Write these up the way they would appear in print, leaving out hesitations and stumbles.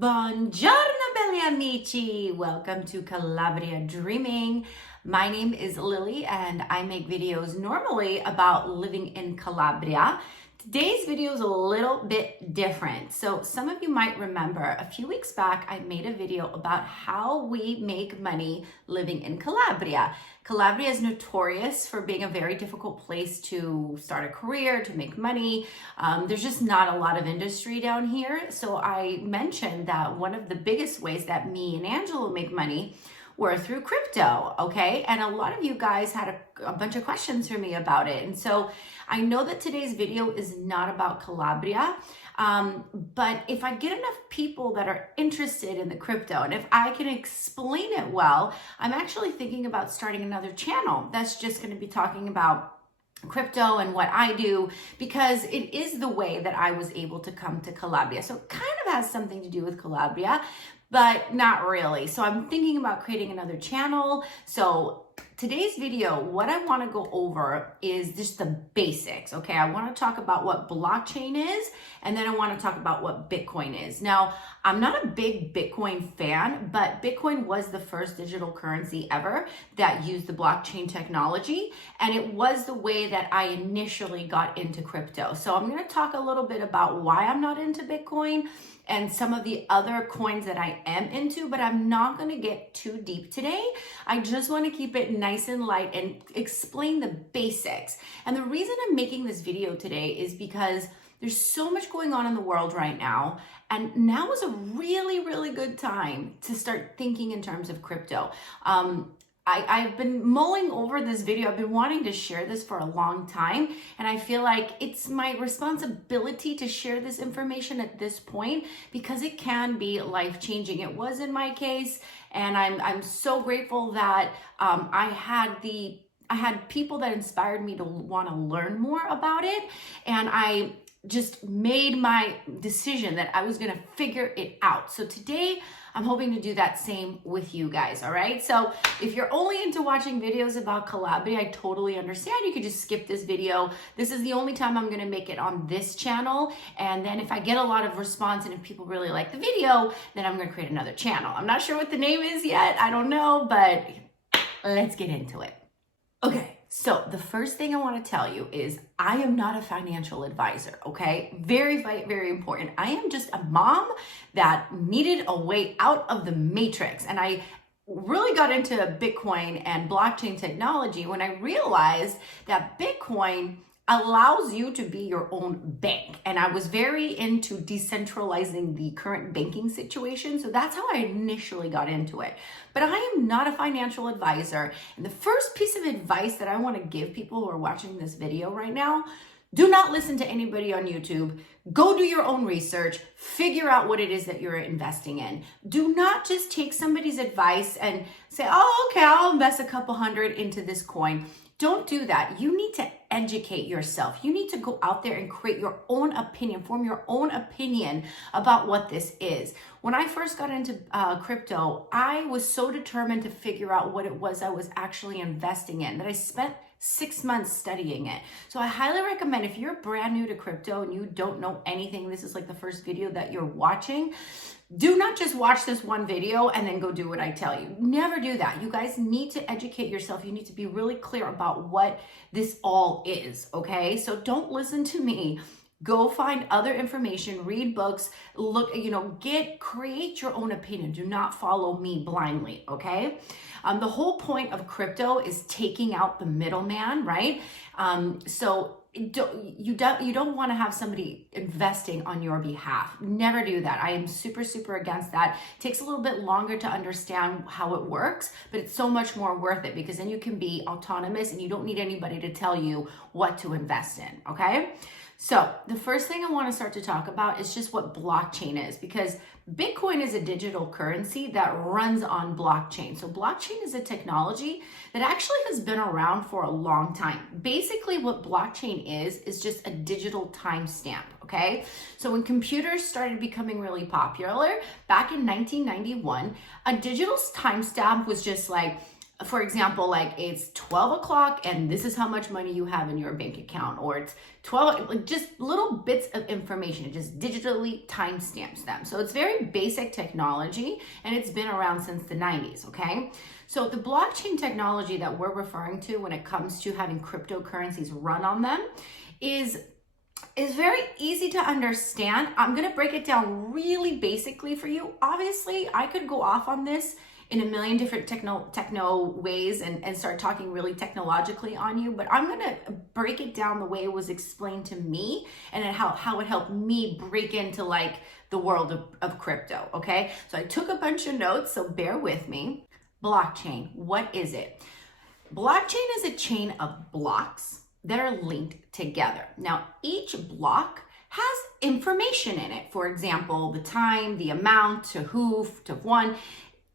Buongiorno belli amici! Welcome to Calabria Dreaming. My name is Lily and I make videos normally about living in Calabria. Today's video is a little bit different. So some of you might remember a few weeks back I made a video about how we make money living in Calabria. Calabria is notorious for being a very difficult place to start a career, to make money. There's just not a lot of industry down here. So I mentioned that one of the biggest ways that me and Angela make money were through crypto, okay? And a lot of you guys had a bunch of questions for me about it. And so I know that today's video is not about Calabria, but if I get enough people that are interested in the crypto and if I can explain it well, I'm actually thinking about starting another channel that's just gonna be talking about crypto and what I do, because it is the way that I was able to come to Calabria. So it kind of has something to do with Calabria, but not really. So I'm thinking about creating another channel. So today's video, what I want to go over is just the basics, okay? I want to talk about what blockchain is, and then I want to talk about what Bitcoin is. Now, I'm not a big Bitcoin fan, but Bitcoin was the first digital currency ever that used the blockchain technology, and it was the way that I initially got into crypto. So I'm going to talk a little bit about why I'm not into Bitcoin and some of the other coins that I am into, but I'm not going to get too deep today. I just want to keep it nice and light and explain the basics. And the reason I'm making this video today is because there's so much going on in the world right now, and now is a really, really good time to start thinking in terms of crypto. I've been mulling over this video. I've been wanting to share this for a long time, and I feel like it's my responsibility to share this information at this point because it can be life-changing. It was in my case, and I'm so grateful that I had people that inspired me to want to learn more about it, and I just made my decision that I was going to figure it out. So today, I'm hoping to do that same with you guys, all right? So if you're only into watching videos about Calabria, I totally understand. You could just skip this video. This is the only time I'm gonna make it on this channel. And then if I get a lot of response and if people really like the video, then I'm gonna create another channel. I'm not sure what the name is yet. I don't know, but let's get into it. Okay, so the first thing I want to tell you is I am not a financial advisor, okay? Very, very important. I am just a mom that needed a way out of the matrix. And I really got into Bitcoin and blockchain technology when I realized that Bitcoin allows you to be your own bank. And I was very into decentralizing the current banking situation. So that's how I initially got into it. But I am not a financial advisor. And the first piece of advice that I want to give people who are watching this video right now, do not listen to anybody on YouTube. Go do your own research. Figure out what it is that you're investing in. Do not just take somebody's advice and say, oh, okay, I'll invest a couple hundred into this coin. Don't do that. You need to educate yourself. You need to go out there and create your own opinion, form your own opinion about what this is. When I first got into crypto, I was so determined to figure out what it was I was actually investing in that I spent 6 months studying it. So I highly recommend, if you're brand new to crypto and you don't know anything, this is like the first video that you're watching, do not just watch this one video and then go do what I tell you. Never do that. You guys need to educate yourself. You need to be really clear about what this all is, okay? So don't listen to me. Go find other information, read books, look, create your own opinion. Do not follow me blindly, okay? The whole point of crypto is taking out the middleman, right? So you don't want to have somebody investing on your behalf. Never do that. I am super, super against that. It takes a little bit longer to understand how it works, but it's so much more worth it because then you can be autonomous and you don't need anybody to tell you what to invest in, okay? So the first thing I want to start to talk about is just what blockchain is, because Bitcoin is a digital currency that runs on blockchain. So blockchain is a technology that actually has been around for a long time. Basically what blockchain is just a digital timestamp, okay? So when computers started becoming really popular back in 1991, a digital timestamp was just like for example, like it's 12 o'clock and this is how much money you have in your bank account, or it's 12, like just little bits of information. It just digitally timestamps them. So it's very basic technology, and it's been around since the 90s, okay? So the blockchain technology that we're referring to when it comes to having cryptocurrencies run on them is very easy to understand. I'm going to break it down really basically for you. Obviously, I could go off on this in a million different techno ways and start talking really technologically on you, but I'm going to break it down the way it was explained to me and how it helped me break into like the world of crypto, okay? So I took a bunch of notes, so bear with me. Blockchain, what is it? Blockchain is a chain of blocks that are linked together. Now, each block has information in it. For example, the time, the amount, to who, to one,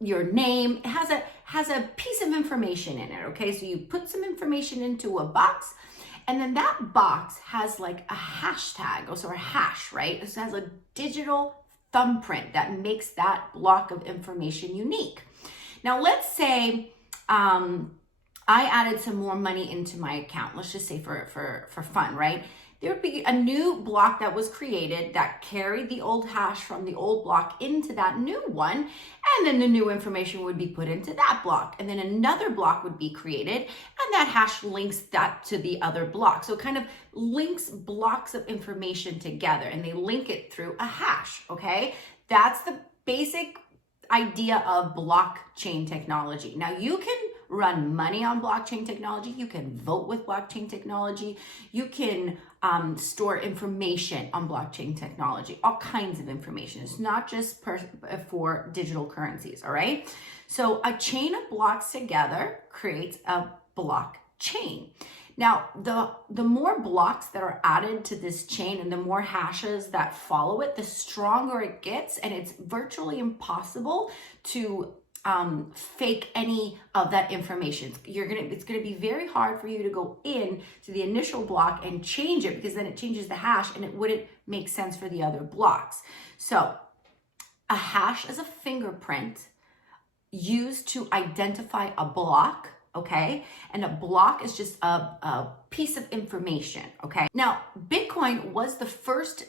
your name. It has a piece of information in it, okay? So you put some information into a box, and then that box has like a hashtag, also a hash, right? It has a digital thumbprint that makes that block of information unique. Now, let's say I added some more money into my account. Let's just say for fun, right? There would be a new block that was created that carried the old hash from the old block into that new one, and then the new information would be put into that block, and then another block would be created, and that hash links that to the other block. So it kind of links blocks of information together, and they link it through a hash, okay? That's the basic idea of blockchain technology. Now, you can run money on blockchain technology. You can vote with blockchain technology. You can store information on blockchain technology, all kinds of information. It's not just for digital currencies, all right? So a chain of blocks together creates a blockchain. Now, the more blocks that are added to this chain and the more hashes that follow it, the stronger it gets, and it's virtually impossible to fake any of that information. It's gonna be very hard for you to go in to the initial block and change it, because then it changes the hash and it wouldn't make sense for the other blocks. So a hash is a fingerprint used to identify a block, okay? And a block is just a piece of information, okay? Now, Bitcoin was the first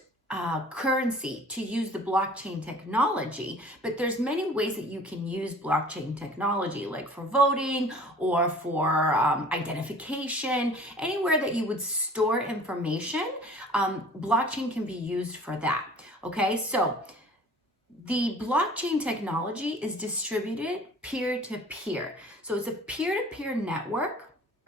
currency to use the blockchain technology, but there's many ways that you can use blockchain technology, like for voting or for identification. Anywhere that you would store information, blockchain can be used for that, okay? So the blockchain technology is distributed peer-to-peer. So it's a peer-to-peer network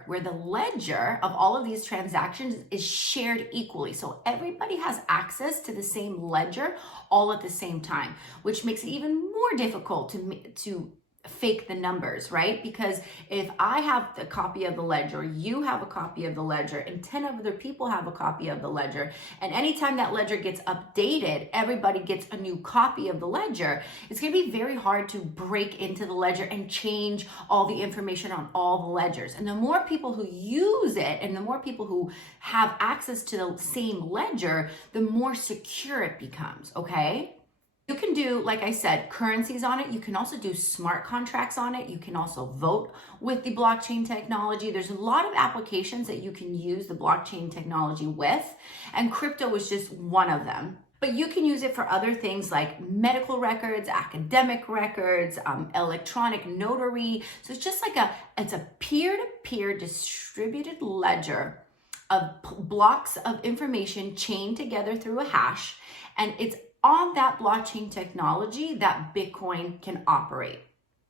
where the ledger of all of these transactions is shared equally. So everybody has access to the same ledger all at the same time, which makes it even more difficult to fake the numbers, right? Because if I have a copy of the ledger, you have a copy of the ledger, and 10 other people have a copy of the ledger, and anytime that ledger gets updated, everybody gets a new copy of the ledger, it's going to be very hard to break into the ledger and change all the information on all the ledgers. And the more people who use it and the more people who have access to the same ledger, the more secure it becomes, okay? You can do, like I said, currencies on it. You can also do smart contracts on it. You can also vote with the blockchain technology. There's a lot of applications that you can use the blockchain technology with, and crypto is just one of them. But you can use it for other things like medical records, academic records, electronic notary. So it's just like it's a peer-to-peer distributed ledger of blocks of information chained together through a hash, and it's on that blockchain technology that Bitcoin can operate.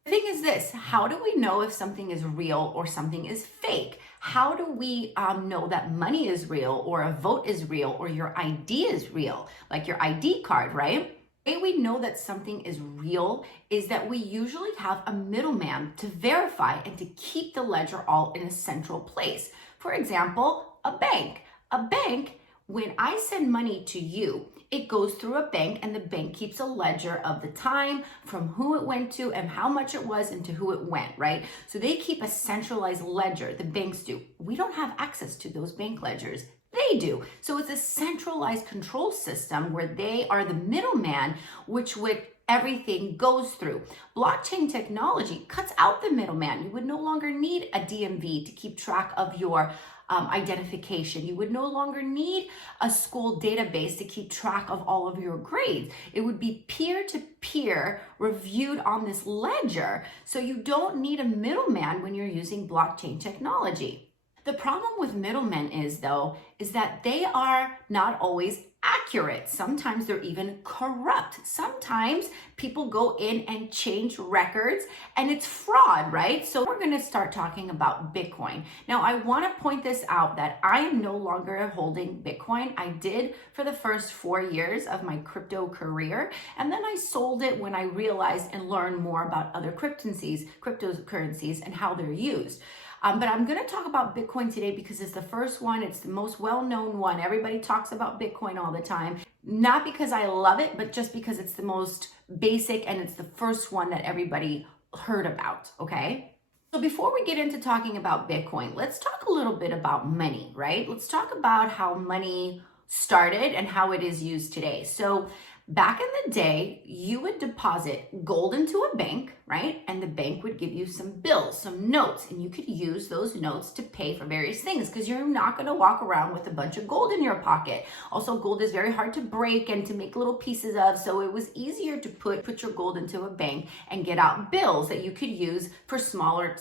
The thing is this: how do we know if something is real or something is fake? How do we know that money is real, or a vote is real, or your ID is real, like your ID card, right? The way we know that something is real is that we usually have a middleman to verify and to keep the ledger all in a central place. For example, a bank. A bank, when I send money to you, it goes through a bank, and the bank keeps a ledger of the time, from who it went to and how much it was and to who it went, right? So they keep a centralized ledger, the banks do. We don't have access to those bank ledgers. they do. So it's a centralized control system where they are the middleman, which would everything goes through. Blockchain technology cuts out the middleman. You would no longer need a DMV to keep track of your identification. You would no longer need a school database to keep track of all of your grades. It would be peer-to-peer reviewed on this ledger. So you don't need a middleman when you're using blockchain technology. The problem with middlemen is that they are not always accurate. Sometimes they're even corrupt. Sometimes people go in and change records and it's fraud, right? So we're going to start talking about Bitcoin. Now, I want to point this out that I am no longer holding Bitcoin. I did for the first 4 years of my crypto career, and then I sold it when I realized and learned more about other cryptocurrencies and how they're used. But I'm going to talk about Bitcoin today because it's the first one. It's the most well-known one. Everybody talks about Bitcoin all the time. Not because I love it, but just because it's the most basic and it's the first one that everybody heard about, okay? So before we get into talking about Bitcoin, let's talk a little bit about money, right? Let's talk about how money started and how it is used today. So back in the day, you would deposit gold into a bank, right? And the bank would give you some bills, some notes, and you could use those notes to pay for various things because you're not going to walk around with a bunch of gold in your pocket. Also, gold is very hard to break and to make little pieces of, so it was easier to put your gold into a bank and get out bills that you could use for smaller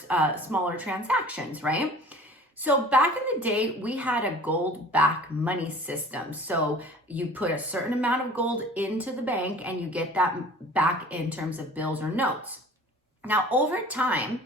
transactions, right? So back in the day, we had a gold-backed money system. So you put a certain amount of gold into the bank and you get that back in terms of bills or notes. Now, over time,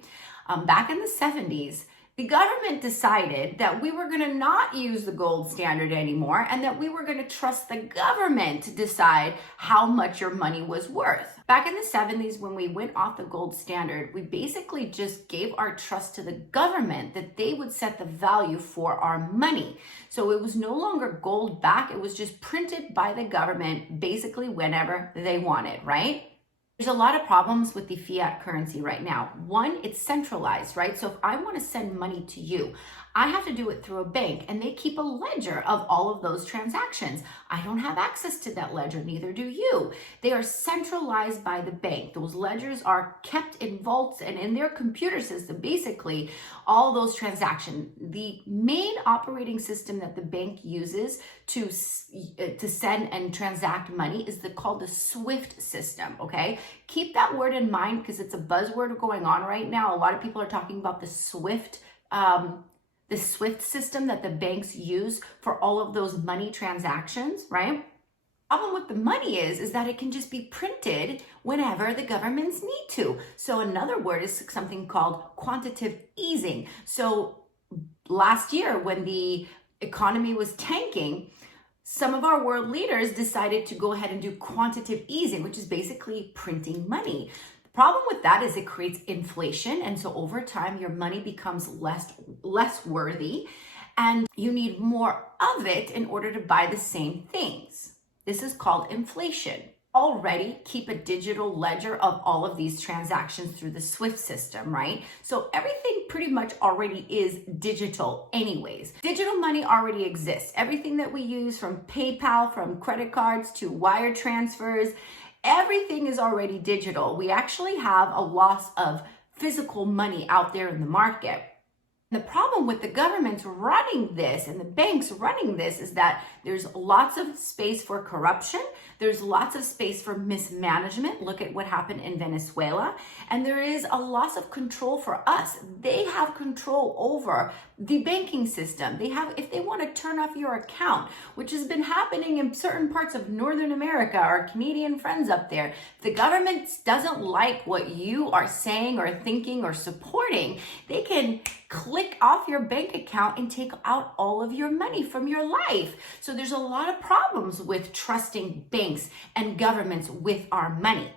back in the 70s, the government decided that we were going to not use the gold standard anymore and that we were going to trust the government to decide how much your money was worth. Back in the 70s, when we went off the gold standard, we basically just gave our trust to the government that they would set the value for our money. So it was no longer gold back. It was just printed by the government basically whenever they wanted, right? There's a lot of problems with the fiat currency right now. One, it's centralized, right? So if I want to send money to you, I have to do it through a bank and they keep a ledger of all of those transactions. I don't have access to that ledger, neither do you. They are centralized by the bank. Those ledgers are kept in vaults and in their computer system, basically, all those transactions. The main operating system that the bank uses to send and transact money is called the SWIFT system, okay? Keep that word in mind because it's a buzzword going on right now. A lot of people are talking about the SWIFT system that the banks use for all of those money transactions, right? Problem with the money is that it can just be printed whenever the governments need to. So another word is something called quantitative easing. So last year when the economy was tanking, some of our world leaders decided to go ahead and do quantitative easing, which is basically printing money. Problem with that is it creates inflation, and so over time your money becomes less worthy and you need more of it in order to buy the same things. This is called inflation. Already keep a digital ledger of all of these transactions through the SWIFT system, right? So everything pretty much already is digital anyways. Digital money already exists. Everything that we use, from PayPal, from credit cards to wire transfers, everything is already digital. We actually have a loss of physical money out there in the market. The problem with the governments running this and the banks running this is that there's lots of space for corruption. There's lots of space for mismanagement. Look at what happened in Venezuela. And there is a loss of control for us. They have control over the banking system. If they want to turn off your account, which has been happening in certain parts of Northern America, our Canadian friends up there, if the government doesn't like what you are saying or thinking or supporting, they can click off your bank account and take out all of your money from your life. So there's a lot of problems with trusting banks and governments with our money.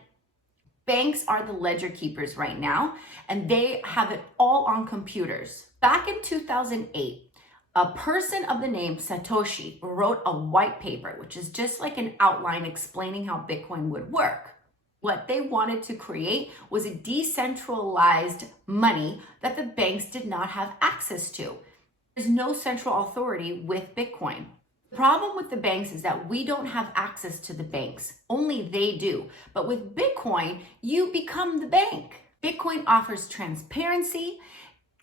Banks are the ledger keepers right now, and they have it all on computers. Back in 2008, a person of the name Satoshi wrote a white paper, which is just like an outline explaining how Bitcoin would work. What they wanted to create was a decentralized money that the banks did not have access to. There's no central authority with Bitcoin. The problem with the banks is that we don't have access to the banks. Only they do. But with Bitcoin, you become the bank. Bitcoin offers transparency.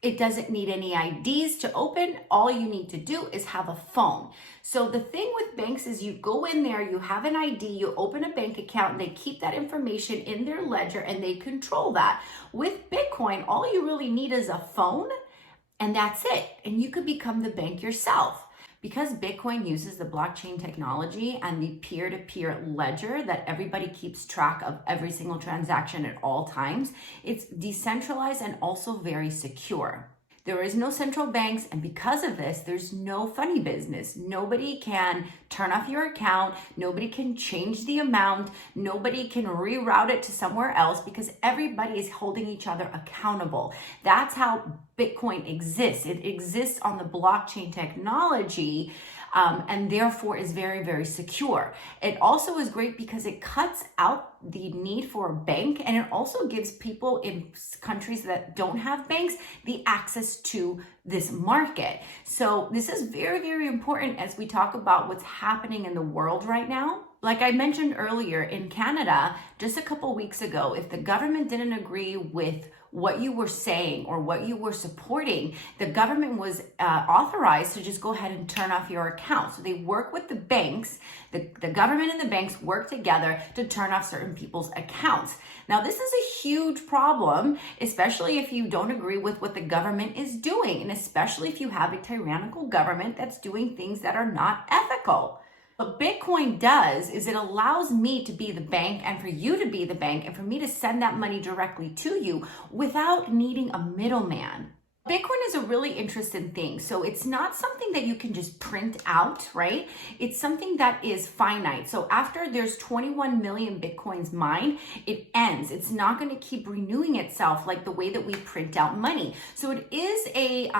It doesn't need any IDs to open. All you need to do is have a phone. So the thing with banks is you go in there, you have an ID, you open a bank account, and they keep that information in their ledger and they control that. With Bitcoin, all you really need is a phone and that's it. And you could become the bank yourself. Because Bitcoin uses the blockchain technology and the peer-to-peer ledger that everybody keeps track of every single transaction at all times, it's decentralized and also very secure. There is no central banks, and because of this, there's no funny business. Nobody can turn off your account, nobody can change the amount, nobody can reroute it to somewhere else because everybody is holding each other accountable. That's how Bitcoin exists. It exists on the blockchain technology, and therefore is very, very secure. It also is great because it cuts out the need for a bank, and it also gives people in countries that don't have banks the access to this market. So this is very, very important as we talk about what's happening in the world right now. Like I mentioned earlier, in Canada, just a couple weeks ago, if the government didn't agree with what you were saying or what you were supporting, the government was authorized to just go ahead and turn off your account. So they work with the banks, the government and the banks work together to turn off certain people's accounts. Now, this is a huge problem, especially if you don't agree with what the government is doing, and especially if you have a tyrannical government that's doing things that are not ethical. What Bitcoin does is it allows me to be the bank and for you to be the bank and for me to send that money directly to you without needing a middleman. Bitcoin is a really interesting thing. So it's not something that you can just print out, right? It's something that is finite. So after there's 21 million Bitcoins mined, it ends. It's not going to keep renewing itself like the way that we print out money. So it is a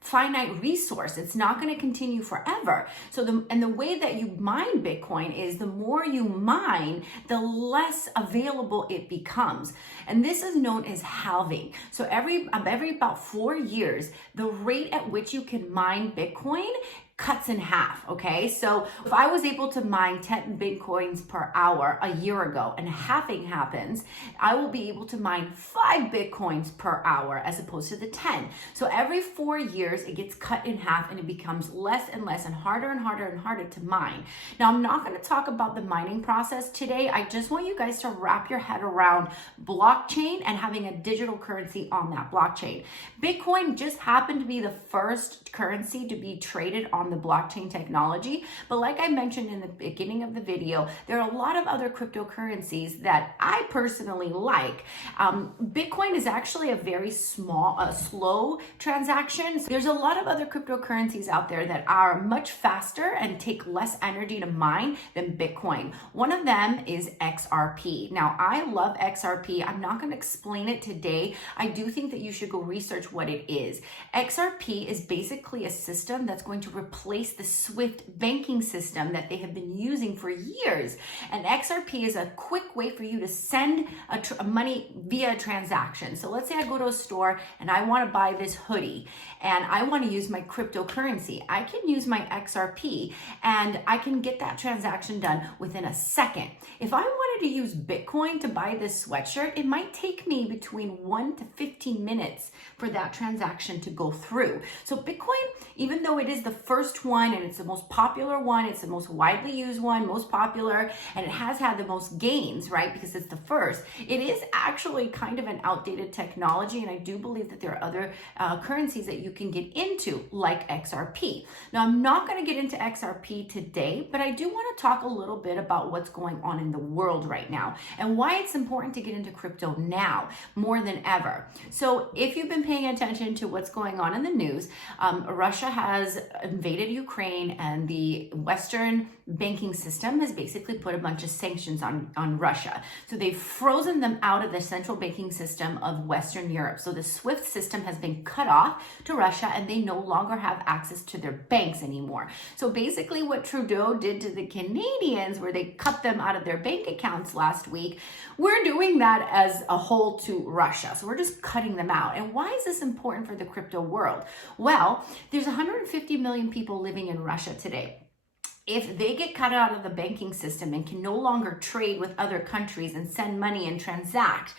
finite resource. It's not going to continue forever. So the way that you mine Bitcoin is the more you mine, the less available it becomes. And this is known as halving. So every about 4 years, the rate at which you can mine Bitcoin cuts in half, okay? So if I was able to mine 10 Bitcoins per hour a year ago and halving happens, I will be able to mine 5 Bitcoins per hour as opposed to the 10. So every 4 years, it gets cut in half and it becomes less and less and harder and harder and harder to mine. Now, I'm not gonna talk about the mining process today. I just want you guys to wrap your head around blockchain and having a digital currency on that blockchain. Bitcoin just happened to be the first currency to be traded on the blockchain technology. But like I mentioned in the beginning of the video, there are a lot of other cryptocurrencies that I personally like. Bitcoin is actually a very slow transaction. So there's a lot of other cryptocurrencies out there that are much faster and take less energy to mine than Bitcoin. One of them is XRP. Now, I love XRP. I'm not going to explain it today. I do think that you should go research what it is. XRP is basically a system that's going to replace the SWIFT banking system that they have been using for years. And XRP is a quick way for you to send money via a transaction. So let's say I go to a store and I want to buy this hoodie and I want to use my cryptocurrency. I can use my XRP and I can get that transaction done within a second. If I wanted to use Bitcoin to buy this sweatshirt, it might take me between 1 to 15 minutes for that transaction to go through. So Bitcoin, even though it is the first one and it's the most popular one, it's the most widely used one, most popular, and it has had the most gains, right? Because it's the first. It is actually kind of an outdated technology, and I do believe that there are other currencies that you can get into, like XRP. Now, I'm not going to get into XRP today, but I do want to talk a little bit about what's going on in the world right now and why it's important to get into crypto now more than ever. So if you've been paying attention to what's going on in the news, Russia has invaded Ukraine and the Western banking system has basically put a bunch of sanctions on Russia. So they've frozen them out of the central banking system of Western Europe. So the SWIFT system has been cut off to Russia, and they no longer have access to their banks anymore. So basically what Trudeau did to the Canadians, where they cut them out of their bank accounts last week, we're doing that as a whole to Russia. So we're just cutting them out. And why is this important for the crypto world? Well, there's 150 million people living in Russia today. If they get cut out of the banking system and can no longer trade with other countries and send money and transact,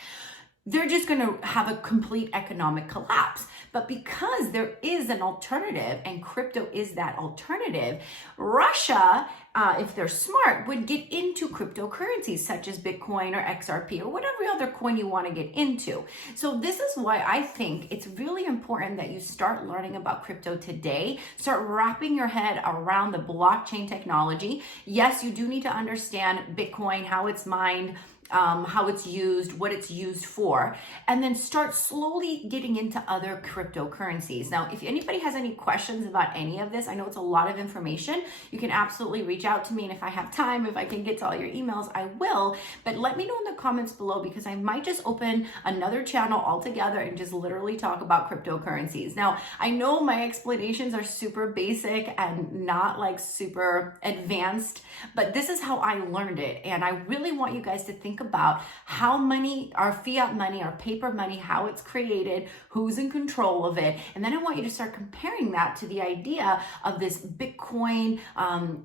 they're just going to have a complete economic collapse. But because there is an alternative, and crypto is that alternative, Russia, if they're smart, would get into cryptocurrencies such as Bitcoin or XRP or whatever other coin you want to get into. So this is why I think it's really important that you start learning about crypto today. Start wrapping your head around the blockchain technology. Yes, you do need to understand Bitcoin, how it's mined, how it's used, what it's used for, and then start slowly getting into other cryptocurrencies. Now, if anybody has any questions about any of this, I know it's a lot of information, you can absolutely reach out to me, and if I have time, if I can get to all your emails, I will, but let me know in the comments below, because I might just open another channel altogether and just literally talk about cryptocurrencies. Now, I know my explanations are super basic and not like super advanced, but this is how I learned it, and I really want you guys to think about how money, our fiat money, our paper money, how it's created, who's in control of it. And then I want you to start comparing that to the idea of this Bitcoin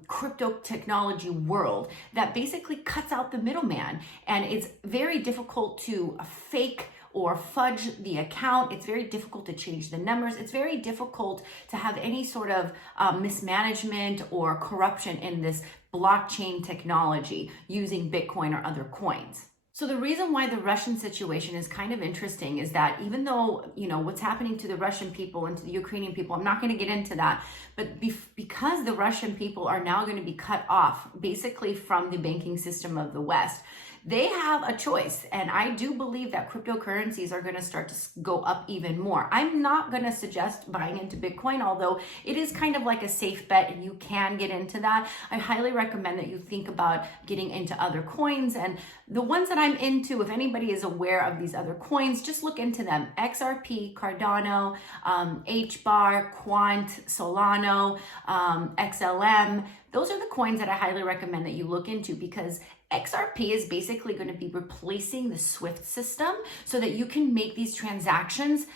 crypto technology world that basically cuts out the middleman. And it's very difficult to fake or fudge the account. It's very difficult to change the numbers. It's very difficult to have any sort of mismanagement or corruption in this blockchain technology using Bitcoin or other coins. So the reason why the Russian situation is kind of interesting is that even though, you know, what's happening to the Russian people and to the Ukrainian people, I'm not going to get into that, but because the Russian people are now going to be cut off basically from the banking system of the West, they have a choice. And I do believe that cryptocurrencies are going to start to go up even more. I'm not going to suggest buying into Bitcoin, although it is kind of like a safe bet and you can get into that. I highly recommend that you think about getting into other coins. And the ones that I'm into, if anybody is aware of these other coins, just look into them. XRP, Cardano, HBAR, Quant, Solano, XLM. Those are the coins that I highly recommend that you look into, because XRP is basically going to be replacing the SWIFT system so that you can make these transactions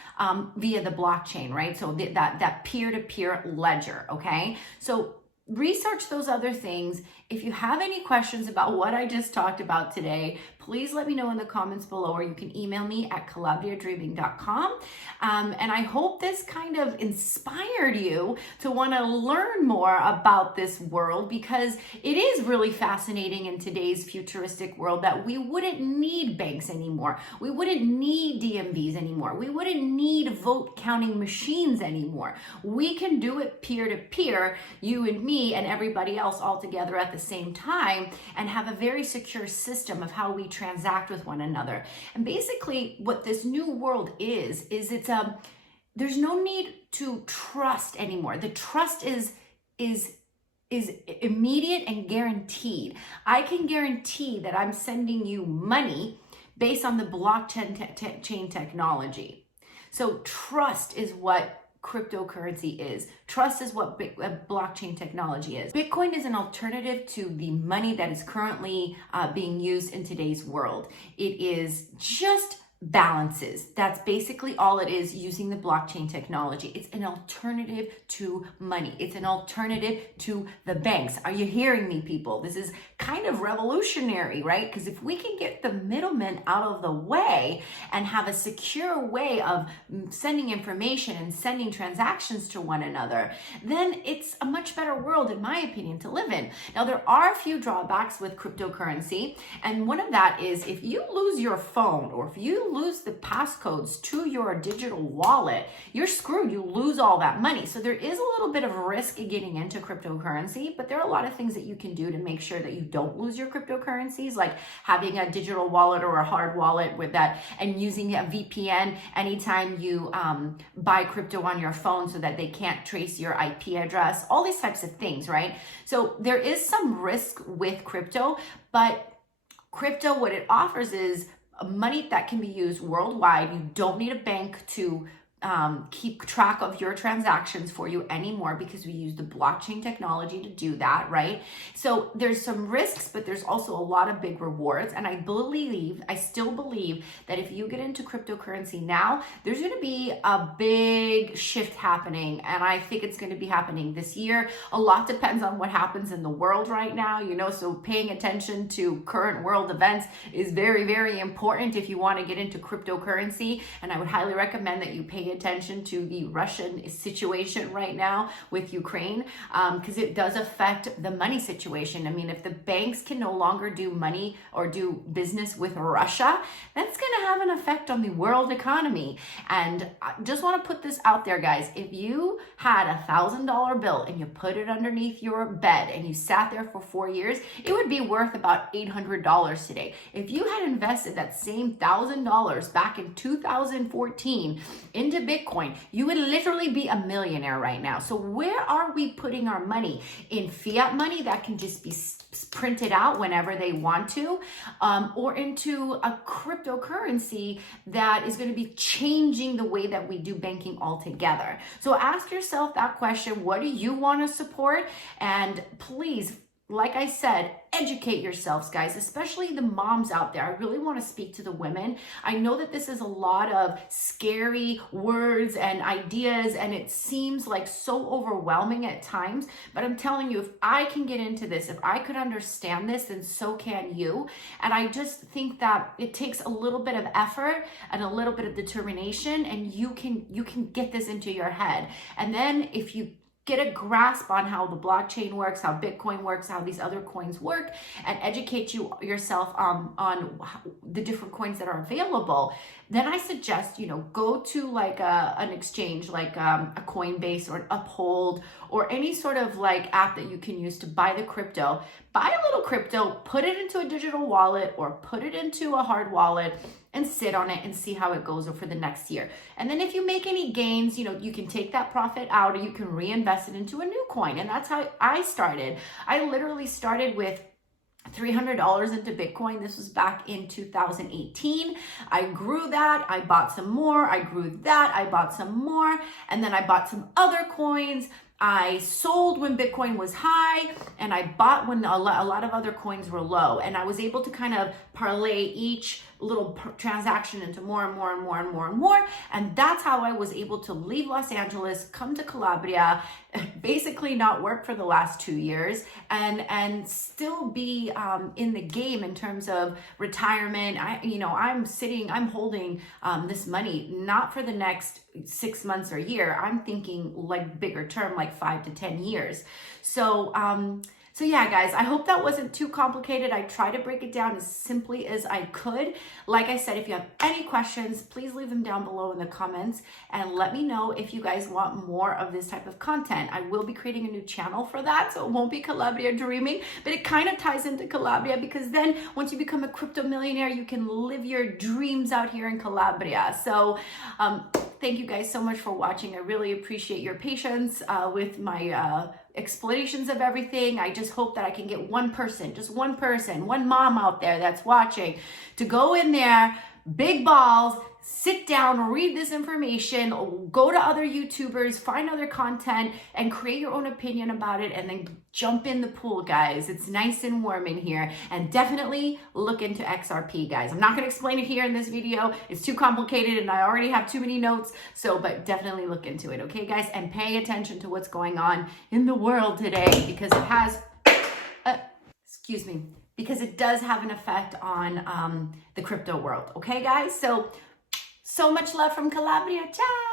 via the blockchain, right? So that peer-to-peer ledger, okay? So research those other things. If you have any questions about what I just talked about today, please let me know in the comments below, or you can email me at calabriadreaming.com. And I hope this kind of inspired you to want to learn more about this world, because it is really fascinating in today's futuristic world that we wouldn't need banks anymore. We wouldn't need DMVs anymore. We wouldn't need vote counting machines anymore. We can do it peer-to-peer, you and me and everybody else all together at the same time, and have a very secure system of how we transact with one another. And basically what this new world is it's there's no need to trust anymore. The trust is immediate and guaranteed. I can guarantee that I'm sending you money based on the blockchain chain technology. So trust is what cryptocurrency is. Trust is what blockchain technology is. Bitcoin is an alternative to the money that is currently being used in today's world. It is just balances. That's basically all it is, using the blockchain technology. It's an alternative to money. It's an alternative to the banks. Are you hearing me, people? This is kind of revolutionary, right? Because if we can get the middlemen out of the way and have a secure way of sending information and sending transactions to one another, then it's a much better world, in my opinion, to live in. Now, there are a few drawbacks with cryptocurrency, and one of that is if you lose your phone, or if you you lose the passcodes to your digital wallet, you're screwed. You lose all that money. So there is a little bit of risk in getting into cryptocurrency, but there are a lot of things that you can do to make sure that you don't lose your cryptocurrencies, like having a digital wallet or a hard wallet with that, and using a VPN anytime you buy crypto on your phone so that they can't trace your IP address, all these types of things, right? So there is some risk with crypto, but crypto, what it offers is money that can be used worldwide. You don't need a bank to keep track of your transactions for you anymore, because we use the blockchain technology to do that, right? So there's some risks, but there's also a lot of big rewards. And I still believe that if you get into cryptocurrency now, there's going to be a big shift happening. And I think it's going to be happening this year. A lot depends on what happens in the world right now, so paying attention to current world events is very, very important if you want to get into cryptocurrency. And I would highly recommend that you pay attention to the Russian situation right now with Ukraine, because it does affect the money situation. I mean, if the banks can no longer do money or do business with Russia, that's going to have an effect on the world economy. And I just want to put this out there, guys. If you had $1,000 bill and you put it underneath your bed and you sat there for 4 years, it would be worth about $800 today. If you had invested that same $1,000 back in 2014 into Bitcoin, you would literally be a millionaire right now. So where are we putting our money? In fiat money that can just be printed out whenever they want to, or into a cryptocurrency that is going to be changing the way that we do banking altogether. So ask yourself that question. What do you want to support? And please, like I said, educate yourselves, guys, especially the moms out there. I really want to speak to the women. I know that this is a lot of scary words and ideas, and it seems like so overwhelming at times, but I'm telling you, if I can get into this, if I could understand this, then so can you. And I just think that it takes a little bit of effort and a little bit of determination, and you can get this into your head. And then if you get a grasp on how the blockchain works, how Bitcoin works, how these other coins work, and educate yourself on the different coins that are available, then I suggest, go to like an exchange, like a Coinbase or an Uphold, or any sort of like app that you can use to buy the crypto. Buy a little crypto, put it into a digital wallet or put it into a hard wallet, and sit on it and see how it goes for the next year. And then if you make any gains, you can take that profit out, or you can reinvest it into a new coin. And that's how I started. I literally started with $300 into Bitcoin. This was back in 2018. I grew that. I bought some more. I grew that. I bought some more. And then I bought some other coins. I sold when Bitcoin was high, and I bought when a lot of other coins were low. And I was able to kind of parlay each little transaction into more and more and more and more and more. And that's how I was able to leave Los Angeles, come to Calabria, basically not work for the last 2 years, and still be in the game in terms of retirement. I'm holding this money not for the next 6 months or a year. I'm thinking like bigger term, like 5 to 10 years. So yeah, guys, I hope that wasn't too complicated. I tried to break it down as simply as I could. Like I said, if you have any questions, please leave them down below in the comments and let me know if you guys want more of this type of content. I will be creating a new channel for that, so it won't be Calabria Dreaming, but it kind of ties into Calabria, because then once you become a crypto millionaire, you can live your dreams out here in Calabria. So thank you guys so much for watching. I really appreciate your patience with my explanations of everything. I just hope that I can get one person, one mom out there that's watching, to go in there, big balls, sit down, read this information, go to other YouTubers, find other content, and create your own opinion about it, and then jump in the pool, guys. It's nice and warm in here. And definitely look into XRP, guys. I'm not going to explain it here in this video. It's too complicated and I already have too many notes. But definitely look into it, okay, guys? And pay attention to what's going on in the world today, because it has, because it does have an effect on the crypto world, okay, guys? So much love from Calabria. Ciao!